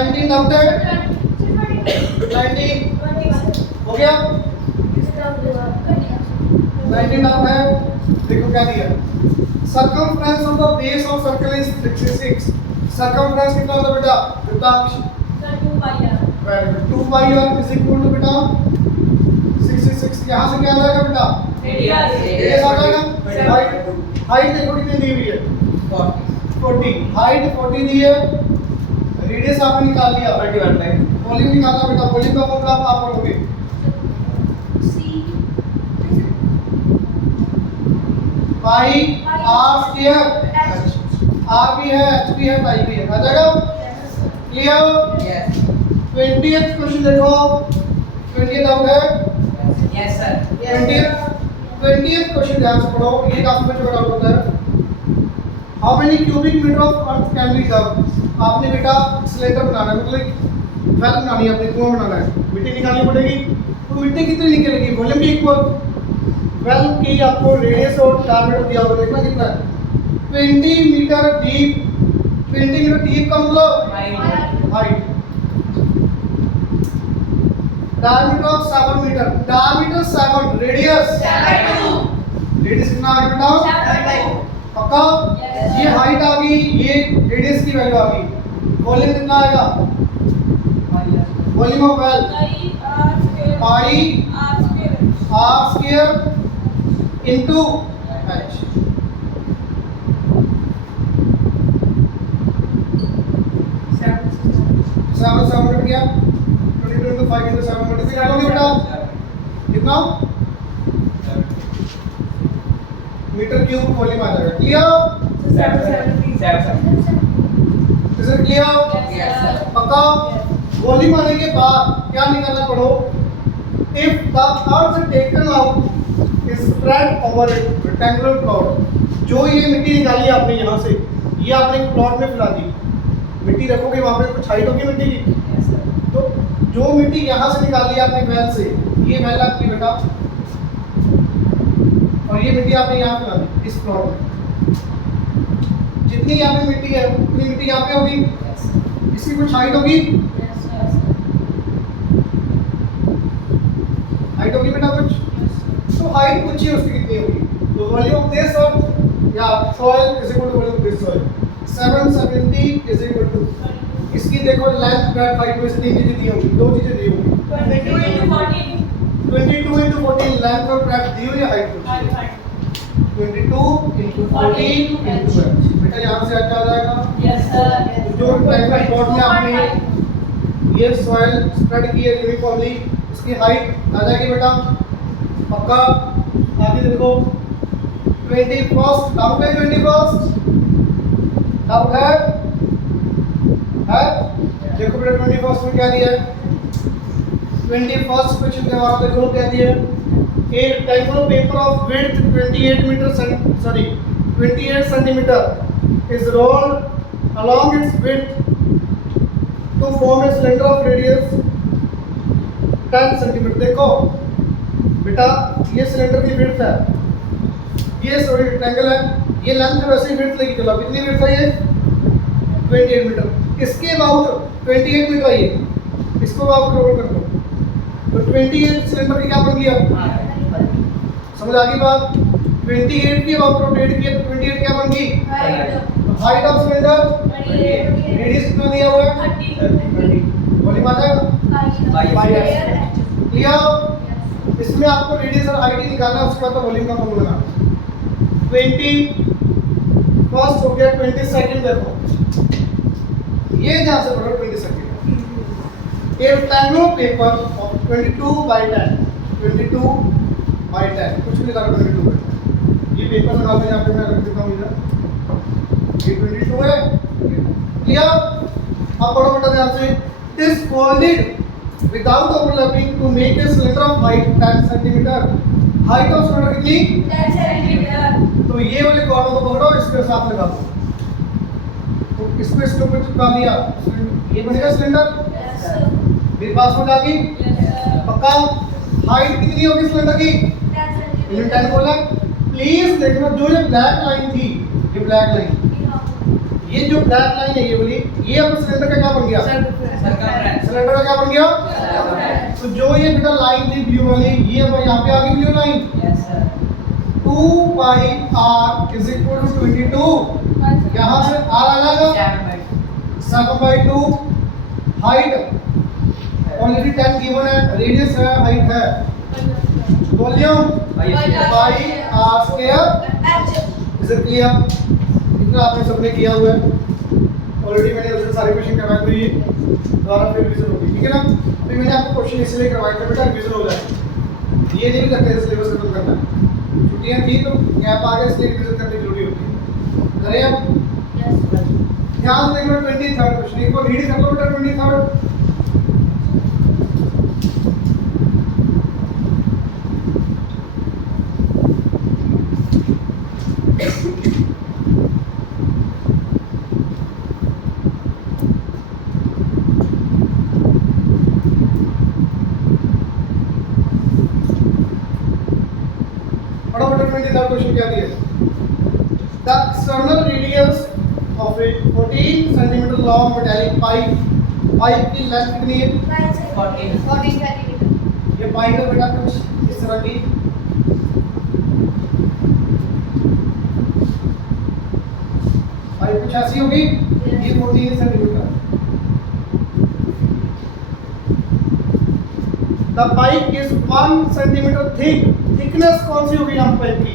19 doubt है 19 हो गया 19 डाउन है। देखो क्या दिया circumference of the base of circle is 66 circumference कितना होता है बेटा वृत्ताक्ष 2 pi r is equal to बेटा 66 यहां से क्या आ जाएगा बेटा रेडियस आ जाएगा हाइट देखो कितनी दी हुई है 40 हाइट 40 दी है रेडियस आपने निकाल लिया वॉल्यूम निकालना बेटा वॉल्यूम का फॉर्मूला आप पढ़ोगे पाई आर स्क्वायर आर भी है एच भी है पाई भी है आ जाएगा क्लियर यस 20th क्वेश्चन देखो 20th आउट है यस सर 20th क्वेश्चन ध्यान से पढ़ो ये काफी बच्चों का डाउट होता है how many cubic metre of earth can be dug आपने बेटा सिलेंडर बनाना है मतलब वेल बनानी है अपने कुआं बनाना है मिट्टी निकालनी पड़ेगी तो मिट्टी कितनी निकलेगी वॉल्यूम भी इक्वल वेल की आपको रेडियस और डायमीटर दिया हुआ देखना कितना है 20 मीटर डीप 20 मीटर डीप का मतलब height diameter of 7 metre diameter 7 radius radius कितना आ गया पक्का ये हाइट आ गई ये रेडियस की वैल्यू आ गई वॉल्यूम कितना आएगा volume of well pi r square into h seven cut गया 22 into 5 into 7 मल्टीप्लाई करोगे बेटा कितना मीटर क्यूब वॉल्यूम आ जाएगा क्लियर इज इट क्लियर पक्का वॉल्यूम आने के बाद क्या निकालना पड़ो if the earth taken out is spread over A rectangular plot जो ये मिट्टी निकाली आपने यहाँ से ये आपने एक प्लॉट में फैला दी मिट्टी रखोगे वहाँ पे कुछ हाइट होगी मिट्टी की तो जो मिट्टी यहाँ से निकाली आपने वेल से ये वेल आपकी बेटा और ये मिट्टी आपने यहाँ फैला दी इस प्लॉट में जितनी यहाँ पे मिट्टी है उतनी मिट्टी यहाँ पे होगी इसकी कुछ हाइट होगी हाइट होगी बेटा कुछ तो हाइट कुछ ही उसकी कितनी होगी तो वॉल्यूम ऑफ दिस और या soil is equal to volume of this soil 770 is equal to इसकी देखो लेंथ ब्रेड्थ हाइट में से तीन चीजें दी होंगी दो चीजें दी होंगी 22 into 14 लेंथ और ब्रेड्थ दी हुई है हाइट 22 into 14 into breadth बेटा यहाँ से क्या आ जाएगा यस सर जो ट्रायंगल प्लॉट में आपने ये सॉइल स्प्रेड की है यूनिफॉर्मली इसकी हाइट आ जाएगी बेटा पक्का आगे देखो 21st डाउट है 21st डाउट है देखो बेटा 21st में क्या दिया है 21st क्वेश्चन के बाद देखो क्या दिया है a rectangular paper of width 28 centimeter is rolled along its width to form a cylinder of radius 10 centimeter देखो बेटा ये सिलेंडर की विड्थ है ये सॉरी रेक्टेंगल है ये लेंथ वैसे ही विड्थ लेके चलो कितनी विड्थ है ये 28 मीटर इसके अबाउट 28 मीटर है ये इसको अबाउट रोल कर दो तो 28 सिलेंडर की क्या बन गया समझ आ गई बात 28 की अबाउट रोटेट किया तो 28 क्या बन गई हाइट ऑफ सिलेंडर रेडियस कितना दिया हुआ है 30 वॉल्यूम आ जाएगा क्लियर इसमें आपको रेडियस और हाइट ही निकालना है उसके बाद तो वॉल्यूम का फॉर्मूला लगाना 20 फर्स्ट हो गया 22nd देखो ये जहां से पढ़ो 22nd A rectangular paper of 22 by 10 22 by 10 कुछ भी लगा 22 पे ये पेपर लगा दें यहां पे मैं रख देता हूं इधर ये 22 है क्लियर अब पढ़ो बेटा ध्यान से it is folded without overlapping to make a cylinder of height 10 centimeter height of cylinder कितनी 10 centimeter तो ये वाले कॉर्नर को पकड़ो इसके साथ लगा दो तो इसको इसके ऊपर चिपका दिया ये बनेगा सिलेंडर यस सर मेरे पास हो जाएगी पक्का हाइट कितनी होगी सिलेंडर की 10 ये centimeter 10 बोला प्लीज देखना जो ये ब्लैक लाइन थी ये ब्लैक लाइन ये जो ब्लैक लाइन है ये वाली, ये अब सिलेंडर का क्या बन गया? Circumference. सिलेंडर का क्या बन गया? Circumference. तो जो ये बेटा लाइन थी ब्लू वाली, ये अब यहाँ पे आ गई blue line. Yes, sir. 2 pi r is equal to 22। यहाँ से r आ जाएगा 7/2। हाइट ऑलरेडी 10 गिवन है, रेडियस है, हाइट है। Volume by r square. Is it clear? इतना आपने सबने किया हुआ है ऑलरेडी। मैंने उसके सारे क्वेश्चन करवाए थे, ये दोबारा फिर रिवीजन होगी, ठीक है ना? अभी मैंने आपको क्वेश्चन इसलिए करवाए थे बेटा रिवीजन हो जाए। ये नहीं लगता सिलेबस खत्म करना है, छुट्टियां थी तो गैप आ गया, इसलिए रिवीजन करनी जरूरी होती है। करें अब ध्यान से देख लो 23rd क्वेश्चन, एक बार रीड कर लो बेटा 23rd। क्वेश्चन क्या दिया? The external radius of a 14 centimeter long metallic pipe, pipe की लेंथ कितनी है? 14. ये पाइप है बेटा कुछ इस तरह की, पाइप कुछ ऐसी होगी, ये 14 centimetre. The pipe is 1 centimeter thick, thickness कौन सी होगी यहाँ पाइप की?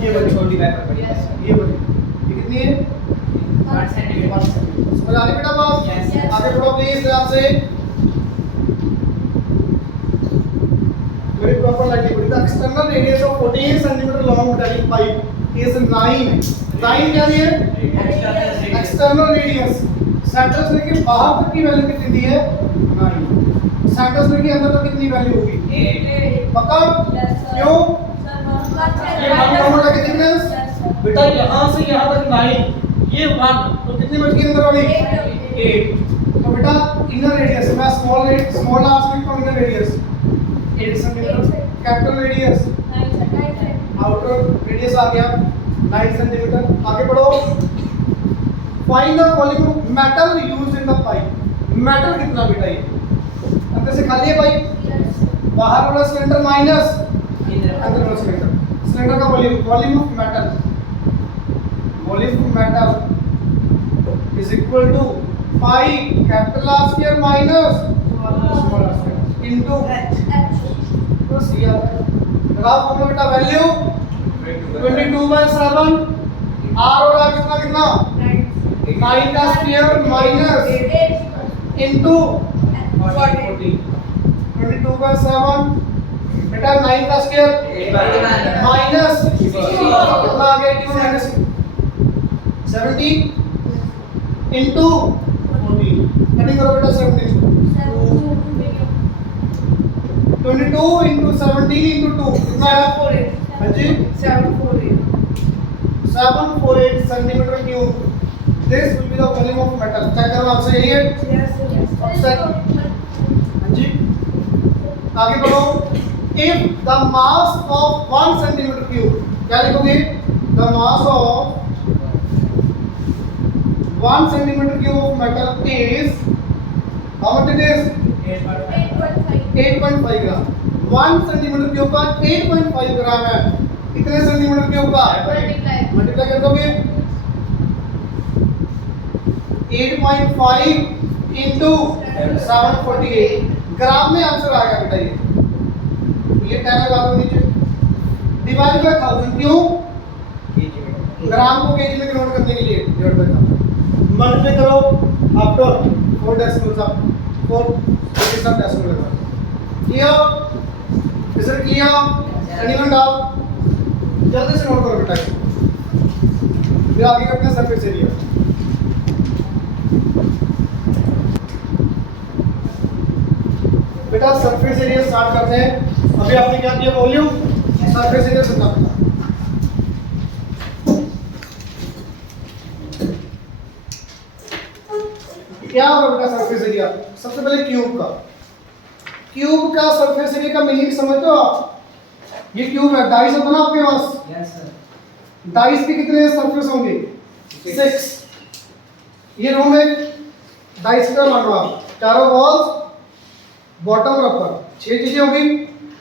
ये वाली छोटी पाइप पड़ी है, ये वाली, ये कितनी है? 1 centimeter. समझ आ रही बेटा बात? Yes, yes. आगे बढ़ो प्लीज ध्यान से। वेरी प्रॉपर लाइन पड़ी। The external radius of 14 centimetre long metallic pipe is 9 क्या दिए? External radius. सेंटर से लेके बाहर तक की वैल्यू कितनी दी है? 9। सेंटर से लेके अंदर तक कितनी वैल्यू होगी? 8. पक्का? क्यों? ये वन नंबर का थिकनेस बेटा यहाँ से यहाँ तक 9, ये 1, तो कितनी बच गई अंदर वाली? 8। तो बेटा इनर रेडियस, मैं स्मॉल आर से लिखता हूँ, inner radius 8 centimetre, capital radius outer radius आ गया 9 सेंटीमीटर। आगे बढ़ो। Find the volume of metal used in the pipe. Metal कितना बेटा? ये अंदर से खाली है पाइप, बाहर वाला सिलेंडर माइनस अंदर वाला सिलेंडर। सिलेंडर का volume of metal, volume of metal is equal to pi capital r square minus small r square into बस ये लगाओ फॉर्मूला बेटा। वैल्यू 22/7, आर और आर कितना 9 का स्क्वायर माइनस इनटू 22/7 बेटा 9 का स्क्वायर माइनस कितना आ गया? 2 माइनस 70 इनटू 14। कटिंग करो बेटा 17 22 इनटू 17 इनटू 2 कितना है? हाँ जी 748 centimetre cube. This will be the volume of metal. Check करो आंसर यही है। हाँ जी आगे बढ़ो। If the mass of 1 centimeter cube, क्या लिखोगे? The mass of 1 centimeter cube of metal is how much it is? 8.5 gram. 1 centimetre cube का 8.5 ग्राम है। कितने सेंटीमीटर क्यूब का? मल्टीप्लाई कर दोगे 8.5 इंटू 748 ग्राम में आंसर आ गया बेटा। ये 10 लगा दो नीचे, डिवाइड बाय 1000। क्यों? ग्राम को केजी में कन्वर्ट करने के लिए डिवाइड बाय 1000। मल्टीप्लाई करो आफ्टर 4 डेसिमल्स अप 4 ये सब डेसिमल लगा। Clear? Is it clear? Anyone doubt? जल्दी से नोट करो बेटा। फिर आगे करते हैं सरफेस एरिया। बेटा सरफेस एरिया स्टार्ट करते हैं। अभी आपने क्या किया? वॉल्यूम, सरफेस एरिया से करना। क्या होगा बेटा सरफेस एरिया? सबसे पहले क्यूब का सरफेस एरिया का मीनिंग समझते हो आप? ये क्यूब है, डाइस होता ना आपके पास? Yes, sir. डाइस के कितने सरफेस होंगे? 6। ये रूम में डाइस का मान लो आप, चारों वॉल्स बॉटम और अपर, 6 चीजें होगी।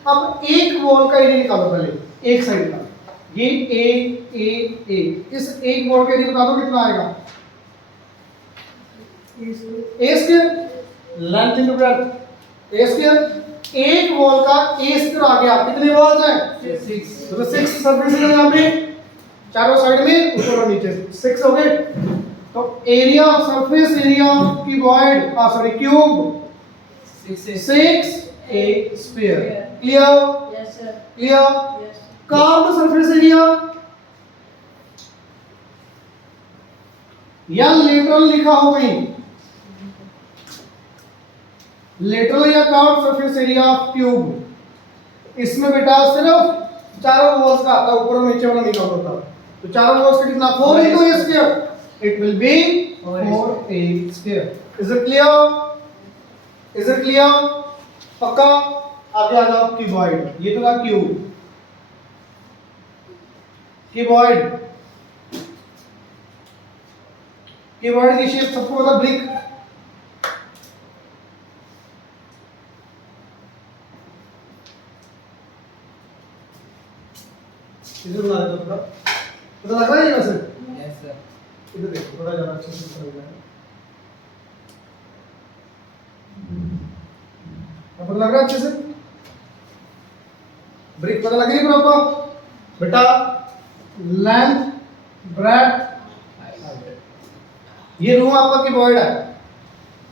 अब एक वॉल का एरिया निकालो पहले, एक साइड का, ये ए, इस एक वॉल का एरिया बता दो कितना आएगा। ए स्क्वायर लेंथ इनटू ब्रेड्थ, ए स्क्वायर। एक वॉल का ए स्क्वायर आ गया, कितने वॉल्स हैं? 6। तो 6 सरफेस है यहाँ पे, चारों साइड में, ऊपर और नीचे 6 हो गए। तो area of surface area of cuboid, sorry cube 6 a square. Clear? Yes, sir. Clear? Yes. Curved surface area या लेटरल लिखा हो कहीं, लेटरल या curved surface area of cube, इसमें बेटा सिर्फ चारों वॉल्स का आता है, ऊपर और नीचे वाला नहीं काउंट होता। तो चारों वॉल्स का कितना? 4 into a square, it will be 4a square. Is it clear? Is it clear? पक्का? आगे आ जाओ, क्यूबॉइड, ये तो था क्यूब, क्यूबॉइड, क्यूबॉइड की शेप सबको पता, ब्रिक, इधर बना देता थोड़ा, पता लग रहा है वैसे? Yes, sir. इधर देखो थोड़ा ज्यादा अच्छे से समझ में आए। अब पता लग रहा है अच्छे से? ब्रिक पता लग रही है प्रॉपर बेटा? लेंथ, ब्रेड्थ, ये रूम आपका क्यूबॉइड है,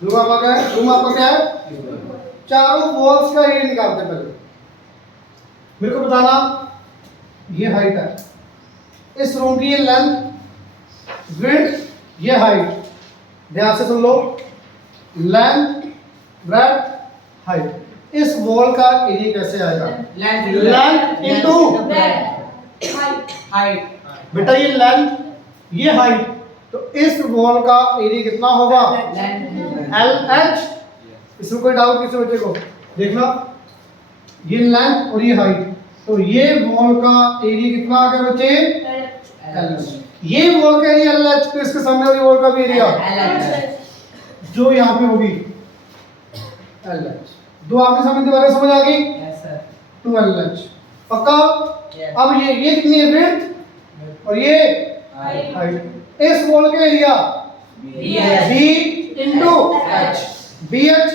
रूम आपका क्या है? रूम आपका क्या है? चारों वॉल्स का एरिया निकालते हैं पहले, मेरे को बताना, ये हाइट है, इस रूम की ये लेंथ, विड्थ, ये हाइट, ध्यान से सुन लो, लेंथ, ब्रेड्थ, हाइट। इस वॉल का एरिया कैसे आएगा? Length into Height. बेटा ये लेंथ, ये हाइट, तो इस वॉल का एरिया कितना होगा? L H. इसमें कोई डाउट किसी बच्चे को? देखना, ये लेंथ और ये हाइट, तो ये वॉल का एरिया कितना आ गया बच्चे? L H. ये वॉल का एरिया एल एच, तो इसके सामने वाली वॉल का भी एरिया जो यहाँ पे होगी एल एच। दो आपके सामने दीवारें समझ आ गई? Yes, sir. 2LH पक्का? Yes. अब ये कितनी है? विड्थ और ये हाइट। इस वॉल का area BH. B into H. BH,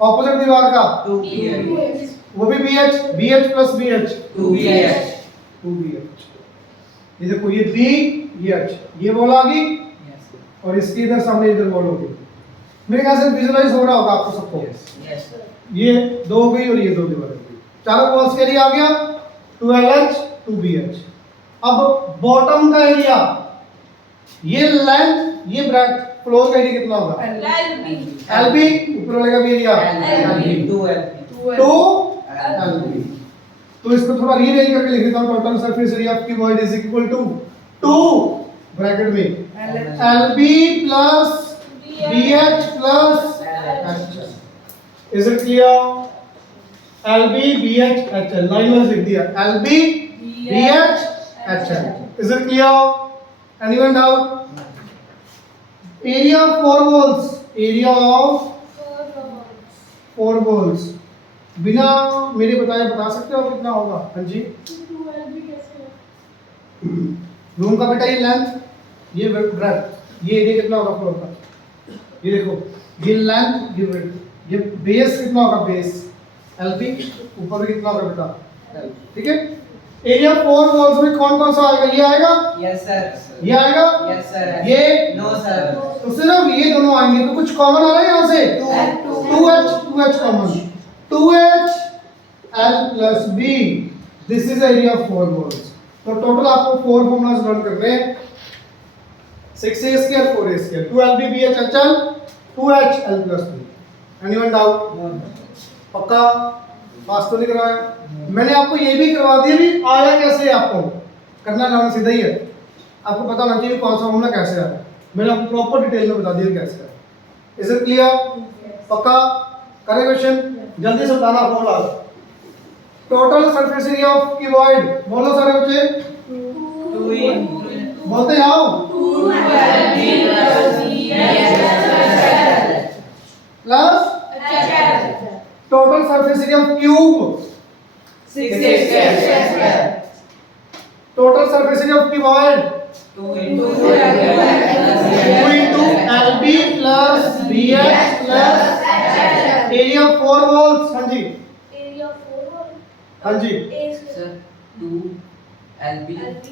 opposite दीवार का 2BH. वो भी BH, BH plus BH 2BH. 2BH। ये देखो, ये B, ये H, ये वॉल आ गई Yes, sir. और इसकी इधर सामने इधर वॉल होगी। मेरे ख्याल से विजुअलाइज हो रहा होगा आपको सबको। Yes, sir. ये दो हो गई और ये दो दीवारें हो गई, चारों वॉल्स का एरिया आ गया 2LH 2BH। अब बॉटम का एरिया, ये लेंथ, ये ब्रेड्थ, फ्लोर का एरिया कितना होगा? LB, ऊपर वाले का भी एरिया LB. 2LB. 2LB। तो इसको थोड़ा रीअरेंज करके लिख देता हूं, total surface area of cuboid is equal to 2 bracket में LB plus BH plus HL। Is it clear? LB BH HL, line wise लिख दिया, LB BH HL। Is it clear? Anyone doubt? Area of 4 walls, area of 4 walls, बिना मेरे बताए बता सकते हो कितना होगा? हाँ जी, रूम का बेटा ये लेंथ, ये ब्रेड्थ, ये एरिया कितना होगा फ्लोर का? ये देखो, ये लेंथ, ये ब्रेड्थ, ये बेस कितना होगा? बेस LB, ऊपर भी कितना होगा बेटा? L। ठीक है, एरिया 4 वॉल्स में कौन कौन सा आएगा? ये आएगा, Yes, sir. ये आएगा, Yes, sir. ये, No, sir. तो सिर्फ ये दोनों आएंगे, तो कुछ कॉमन आ रहा है यहाँ से? 2H common, 2H L plus B, this is area of 4 walls. तो टोटल आपको 4 फॉर्मूलाज लर्न करने हैं, 6A square 4A square, 2LB BH HL 2H L plus B। Anyone doubt? No. पक्का? पास तो नहीं कराया? मैंने आपको ये भी करवा दिया, भी आया कैसे है आपको करना ना, सीधा ही है, आपको पता होना चाहिए कौन सा फॉर्मूला कैसे आया। मैंने आपको प्रॉपर डिटेल में बता दिया कैसे आया। Is it clear? पक्का? करें क्वेश्चन, जल्दी से बताना formula. Total surface area of cuboid, बोलो सारे बच्चे, 2 into बोलते जाओ। 2LB plus BH surface area of cube? 6 Total surface area of cuboid? 2 into 2 into LB plus BH plus area of 4 walls. हाँ जी, Area of 4 हाँ जी, A Sir, 2 LB. LB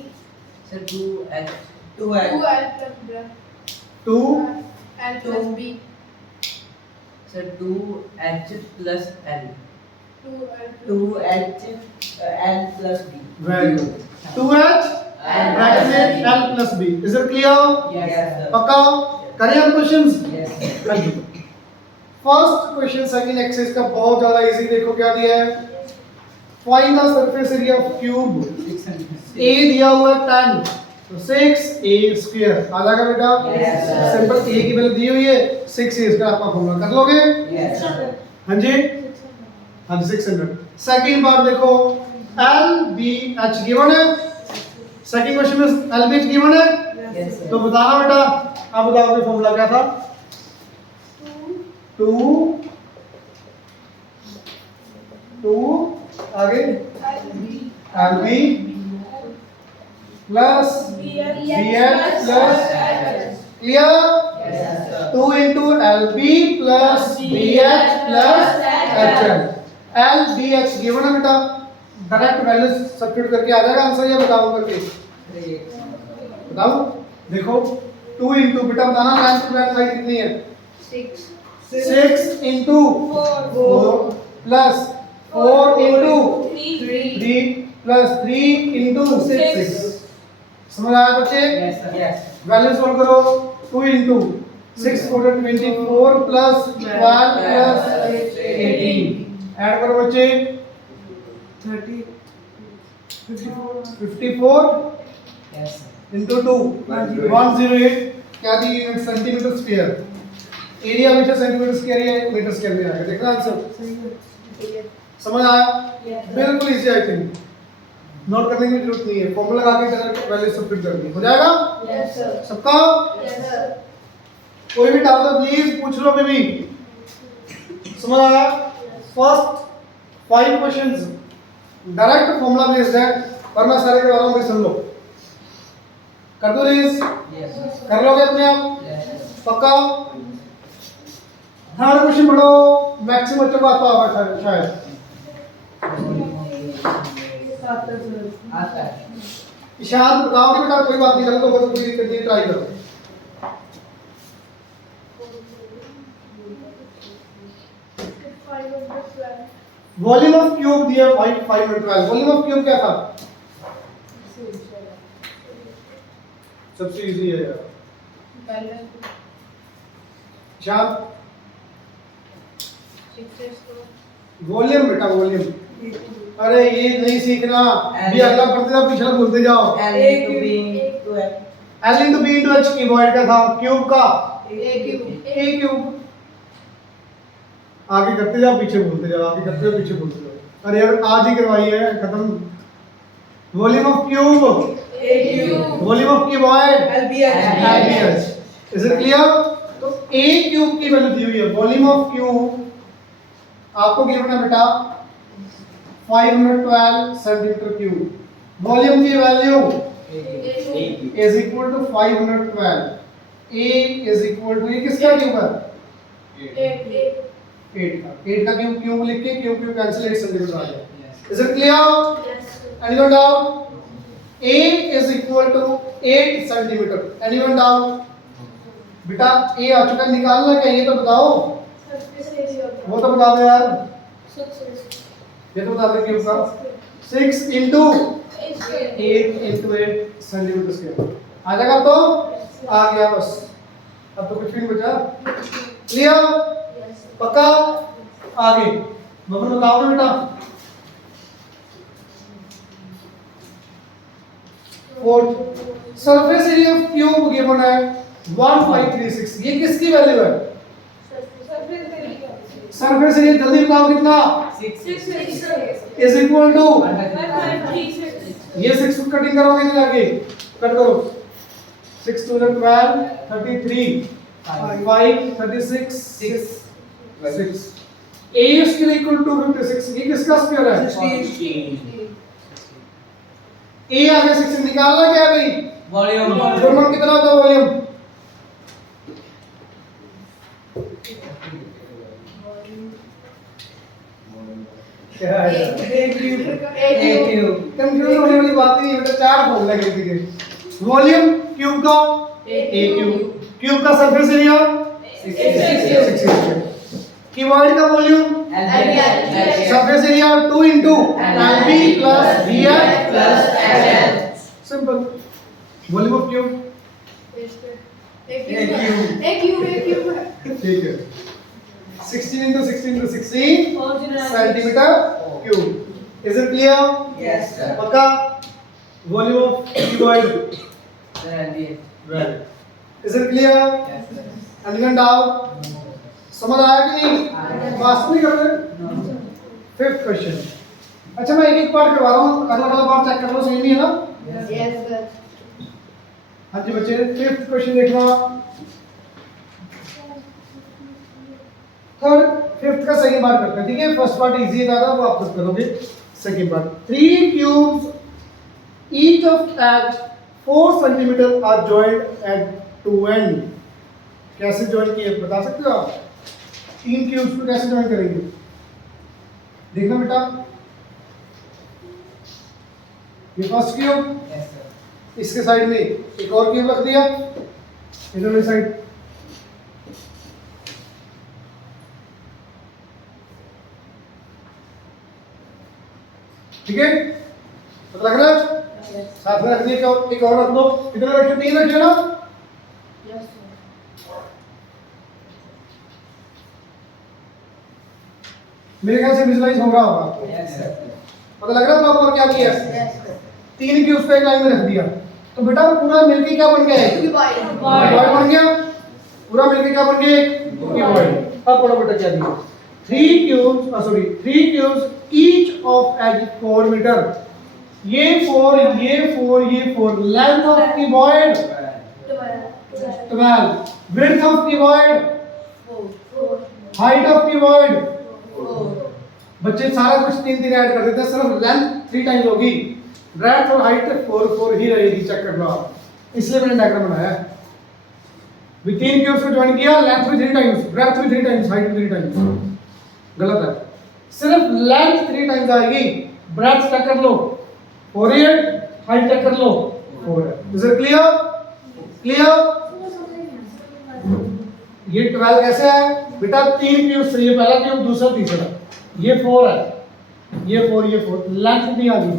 Sir, 2 H. 2 2 L. L plus B 2 L plus B Sir, 2 H plus L. 2 L plus 2 H L plus B. very good. 2H bracket में L plus B. Is it clear? Yes, sir. पक्का? करें हम questions? Yes, sir. हाँ जी. First question second exercise का बहुत ज्यादा easy. देखो क्या दिया है. Find the surface area of cube. 600. ए दिया हुआ है 10, तो 6a स्क्वायर आ जाएगा बेटा. Yes, sir. सिंपल a की वैल्यू दी हुई है 6a स्क्वायर. आपका फॉर्मूला कर लोगे. Yes, sir. हाँ जी, हाँ जी 600. सेकंड पार्ट देखो, LBH गिवन है. सेकंड क्वेश्चन में LBH गिवन है, Yes, sir. तो बताना बेटा. अब बताओ कि फॉर्मूला क्या था. 2 आगे LB plus BH plus clear. Yes, sir. 2 into LB plus BH plus HL. LBH given है बेटा. डायरेक्ट वैल्यू सब्स्टिट्यूट करके आ जाएगा आंसर. ये बताओ करके 3. बताओ. देखो 2 into बेटा बताना लेंथ की हाइट कितनी है. 6 into 4 plus 4 into 3 plus 3 into 6. समझ आया बच्चे. Yes, sir. Yes. Value solve करो. 2 into 6 24 plus 12 plus 18. ऐड करो बच्चे. 30 54 Yes, sir. into 2 108. क्या दी यूनिट सेंटीमीटर स्क्वायर. एरिया हमेशा सेंटीमीटर स्क्वायर या मीटर स्क्वायर में आएगा. देखना आंसर. समझ आया. बिल्कुल इजी. आई थिंक नोट करने की जरूरत नहीं है. फॉर्मूला लगा के डायरेक्ट वैल्यू सब्स्टिट्यूट कर दी. हो जाएगा Yes sir. सबका. Yes sir. कोई भी डाउट हो प्लीज पूछ लो. बेबी समझ आया. First 5 questions direct formula based है, वरना सारे के बारे में सुन लो. कर दो रीज. Yes, sir. कर लोगे अपने आप. Yes, sir. पक्का. थर्ड क्वेश्चन पढ़ो. मैक्सिमम बच्चों को आता होगा शायद. आता है. इशाद बताओगे बेटा. कोई बात नहीं, कर दो. कोई दिक्कत नहीं, ट्राई करो. वॉल्यूम ऑफ क्यूब दिया 5 में 12. वॉल्यूम ऑफ क्यूब क्या था. सबसे इजी है यार. इशाद वॉल्यूम बेटा वॉल्यूम. अरे ये नहीं सीखना. ये अगला पढ़ते जाओ, पिछला भूलते जाओ. L into B into L. L into B into H cuboid का था. क्यूब का A A क्यूब. आगे करते जाओ, पीछे भूलते जाओ. आगे करते जाओ, पीछे भूलते जाओ. अरे यार आज ही करवाई है, खत्म. Volume of cube. Volume of cuboid. LBH. Is it clear. तो A क्यूब की वैल्यू दी हुई है. वॉल्यूम ऑफ क्यूब आपको गिवन है बेटा 512 सेंटीमीटर क्यूब. वॉल्यूम की value is equal to 512. A is equal to, ये किसका क्यूब है. 8 का. 8 का क्यूब. क्यूब लिख के क्यूब क्यूब कैंसिल 8 सेंटीमीटर आ गया. Is it clear. Anyone doubt. A is equal to 8 centimetre. Anyone doubt. बेटा A आ चुका, निकालना क्या ये तो बताओ. वो तो बता दो यार. ये तो बता दो क्यूब का. 6 into 8 into 8 सेंटीमीटर स्क्वायर आ जाएगा. तो आ गया बस. अब तो कुछ भी नहीं बचा. क्लियर. पक्का. आगे बबन बताओ ना बेटा. Fourth surface area of cube given है 1536. ये किसकी वैल्यू है. सरफेस एरिया जल्दी बताओ कितना. 6 इज इक्वल टू. 1.36. ये 6 कटिंग करोगे नहीं आगे. कट करो. 6 to the 12 33 5 36 6 6 A square equal to 56, ये किसका स्क्वायर है? 16 A आ गया 16, निकालना क्या है भाई? वॉल्यूम वॉल्यूम कितना होता है वॉल्यूम? क्या है यार? कंफ्यूज होने वाली बात नहीं है बेटा, चार बोल लगे थे। वॉल्यूम क्यूब का A क्यूब, क्यूब का सरफेस एरिया 60, क्यूबॉइड का volume surface area 2 into LB plus BH plus HL, simple. Volume of cube ठीक है, 16 into 16 into 16 centimetre cube. Is it clear? Yes sir पक्का? Volume of cuboid well, is it clear? Yes sir anyone doubt? समझ आया कि नहीं? वास्तव में कर रहे? Fifth question. अच्छा मैं एक एक पार्ट करवा रहा हूँ, अगला वाला पार्ट चेक कर लो, सही नहीं है ना? हाँ जी बच्चे, फिफ्थ क्वेश्चन देखना। थर्ड फिफ्थ का सेकंड पार्ट करते हैं, ठीक है? फर्स्ट पार्ट इजी था, वो आप बस करोगे। Second part, 3 cubes each of at 4 centimeter are joined at two end। कैसे ज्वाइन किए बता सकते हो आप? 3 क्यूब्स को कैसे ज्वाइन करेंगे? देखना बेटा, ये फर्स्ट क्यूब, यस सर इसके साइड में एक और क्यूब रख दिया, इधर वाली साइड। ठीक है, पता लग रहा है? साथ में रख दिया, एक और रख दो, इधर रखिए, 3 रखिए ना। मेरे ख्याल से विजुलाइज हो रहा होगा, यस सर पता लग रहा है प्रॉपर क्या किया? 3 क्यूब्स को एक लाइन में रख दिया, तो बेटा पूरा मिलके क्या बन गया? एक क्यूबॉइड बन गया। पूरा मिलके क्या बन गया? एक क्यूबॉइड। अब पढ़ो बेटा क्या दिया? 3 cubes each of edge 4 metre. ये 4, ये 4, ये 4। Length of cuboid 12, width of cuboid, height of cuboid. बच्चे सारा कुछ 3 ऐड कर देते हैं, सिर्फ लेंथ 3 टाइम्स होगी, ब्रेड्थ और हाइट 4 ही रहेगी। चेक कर लो आप, इसलिए मैंने डायग्राम बनाया है। भी 3 क्यूब्स को ज्वाइन किया, लेंथ भी 3 टाइम्स, ब्रेड्थ भी 3 टाइम्स, हाइट भी 3 टाइम्स। गलत है, सिर्फ लेंथ 3 टाइम्स आएगी, ब्रेड्थ चेक कर लो 4 है, हाइट चेक कर लो 4 है। Is it clear? क्लियर? ये 12 कैसे है बेटा? 3 क्यूब से, ये पहला क्यूब, दूसरा, तीसरा, ये 4 है, ये 4, ये 4। लेंथ कितनी आ गई?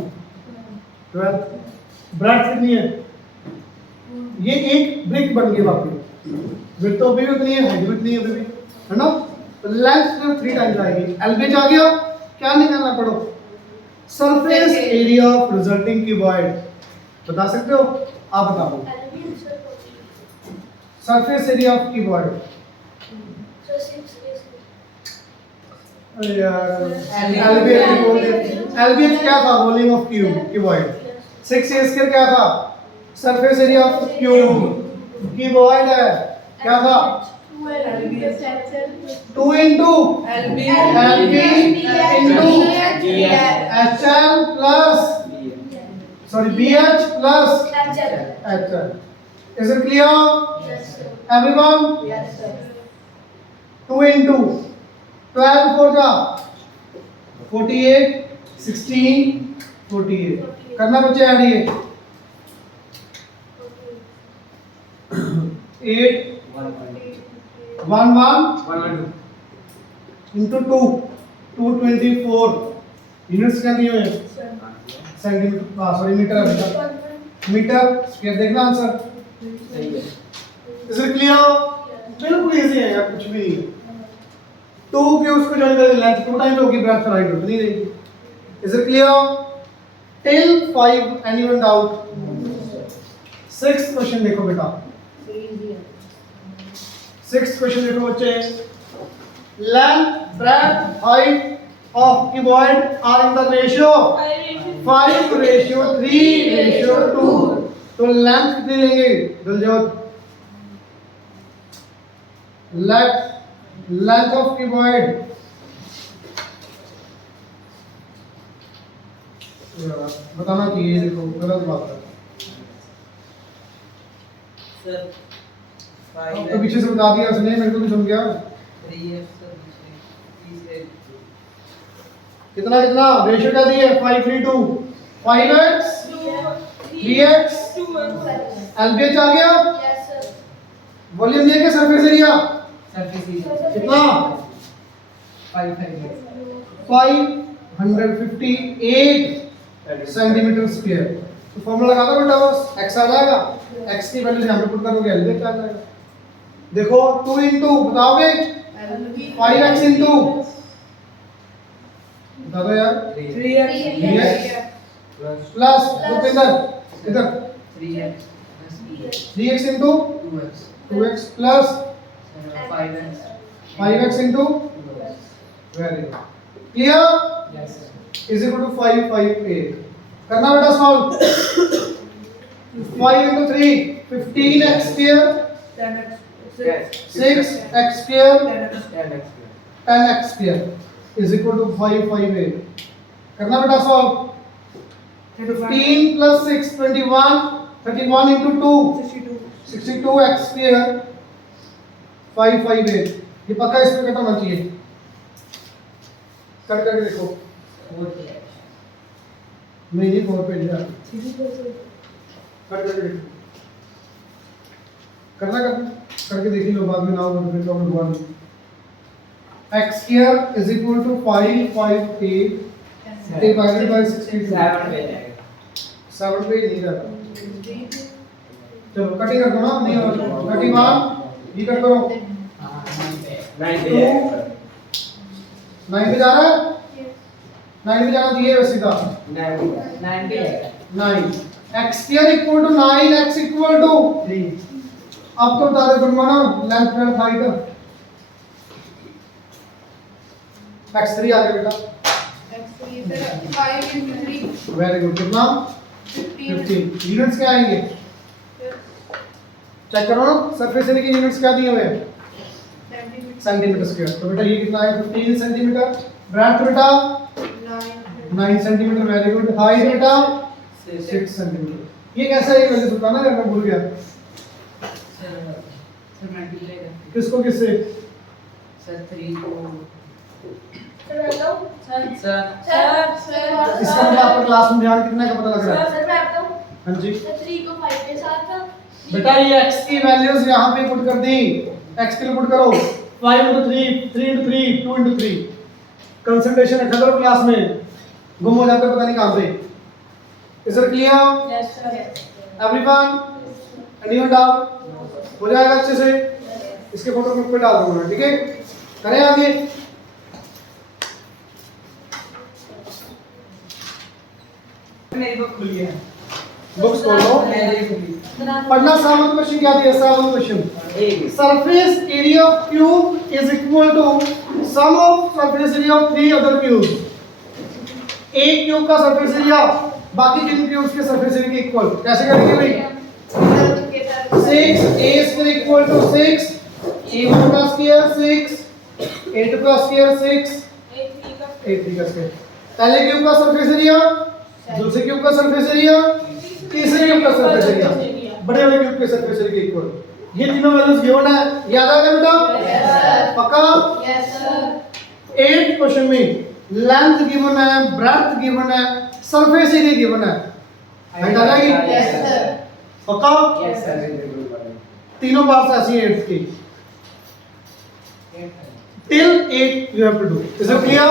12। ब्रेड्थ कितनी है? ये एक ब्रिक बन गई वापस। विड्थ तो भी उतनी है, हाइट भी उतनी है ना? तो लेंथ सिर्फ 3 टाइम्स आएगी। एलबीएच आ गया, क्या निकालना? पढ़ो, surface area of resulting cuboid. बता सकते हो? आप बताओ, सरफेस एरिया ऑफ क्यूबॉइड। अरे यार, एलबीएच क्या था? Volume of cuboid. 6 a square क्या था? सरफेस एरिया ऑफ क्यूबॉइड है, क्या था? 2 into LB into HL plus BH plus HL. Is it clear? Everyone? 2 into 12 4 जा 48, 16, 48 करना बच्चे ऐड ये 8 1 1 into 2 224 यूनिट्स क्या दिए हुए हैं? सेंटीमीटर, सॉरी मीटर है बेटा, मीटर स्क्वायर। देखना आंसर। Is it clear? बिल्कुल इजी है यार, कुछ भी नहीं। 2 क्यूब्स को ज्वाइन करके लेंथ 2 टाइम्स होगी, ब्रेड्थ और हाइट उतनी रहेगी। Is it clear? Till 5 anyone doubt? 6th question देखो बेटा, 6th क्वेश्चन देखो बच्चे। Length, breadth, height of cuboid are in the ratio 5:3:2। तो लेंथ कितनी लेंगे दिलजोत? लेंथ ऑफ क्यूबॉइड यार बताना चाहिए, देखो गलत बात है। सर अब तो पीछे से बता दिया उसने, मेरे को भी समझ गया। 3x सर पीछे कितना कितना रेशियो क्या दी है? 5 3 2 5x 3x एलबीएच आ गया। Yes, sir. वॉल्यूम दिया क्या? सरफेस एरिया सरफेस कितना? 558 सेंटीमीटर स्क्वायर। तो फॉर्मूला लगा दो बेटा, बस x आ जाएगा, x की वैल्यू यहां पे पुट करोगे एलबीएच आ जाएगा। देखो 2 into बताओगे 5x into बता दो यार 3x प्लस भूपेंद्र इधर 3x 3x into 2x 2x plus 5x 5x into 2x very good clear yes sir is equal to 558 करना बेटा solve 5 into 3 15x square 6x square 10x 10x square is equal to 558 करना बेटा solve 15 plus 6 21 31 into 2 62x square 558 ये पक्का इसमें cut होना चाहिए। Cut करके देखो 4x नहीं 4 पे जा कट करके देखो करके देख लो बाद में ना हो तो फिर प्रॉब्लम हुआ नहीं। x square is equal to 558 divided by 62 7 पे जाएगा 7 पे नहीं रहता। चलो कटिंग कर दो ना, नहीं होगा कटिंग वन ये कट करो 9 पे जाएगा 9 पे जा रहा है 9 पे जाना चाहिए वैसे सीधा 9 पे जाएगा 9 x square equal to 9 x equal to 3 अब तो बता दे गुणमाना लेंथ ब्रेड्थ हाइट x3 आ गया बेटा वेरी गुड कितना 15 यूनिट्स क्या आएंगे चेक करो ना सरफेस एरिया की यूनिट्स क्या दिए हुए हैं सेंटीमीटर स्क्वायर। तो बेटा ये कितना है 15 सेंटीमीटर ब्रेड्थ बेटा 9 सेंटीमीटर वेरी गुड हाइट बेटा 6 सेंटीमीटर। ये कैसा है वैल्यू बताना यार मैं भूल गया सर मल्टीप्लाई कर किसको किससे सर 3 को सर सर इसका मतलब आपका क्लास में ध्यान कितना का पता लग रहा है? मैं आपको हाँ जी 3 को 5 के साथ बेटा ये x की वैल्यूज यहाँ पे पुट कर दी x के लिए पुट करो 5 into 3 3 into 3 2 into 3 कंसंट्रेशन रखा करो क्लास में गुम हो जाते हो पता नहीं कहाँ पे। Is it clear yes sir everyone any doubt? हो जाएगा अच्छे से। इसके फोटो ग्रुप पे डाल दूंगा ठीक है। करें आगे मेरी बुक खुली है बुक्स खोलो मेरी खुली पढ़ना। 7वां क्वेश्चन क्या दिया? 7वां question surface area of cube is equal to sum of surface area of 3 other cubes। एक क्यूब का सरफेस एरिया बाकी तीन क्यूब्स के सरफेस एरिया के इक्वल कैसे करेंगे भाई? 6 a square equal to 6 a1 का स्क्वायर 6 a2 का स्क्वायर 6 a3 का स्क्वायर। पहले क्यूब का सरफेस एरिया दूसरे क्यूब का सरफेस एरिया तीसरे क्यूब का सरफेस एरिया बड़े वाले क्यूब के सरफेस एरिया के इक्वल। ये तीनों वैल्यूज गिवन है, याद आ गया बेटा? पक्का? यस सर 8th क्वेश्चन में लेंथ गिवन है, ब्रेड्थ गिवन है, सरफेस एरिया गिवन है। हाइट आ जाएगी? यस सर पक्का? यस सर तीनों पार्ट्स ऐसी हैं 8th की। till 8 you have to do. Is it clear?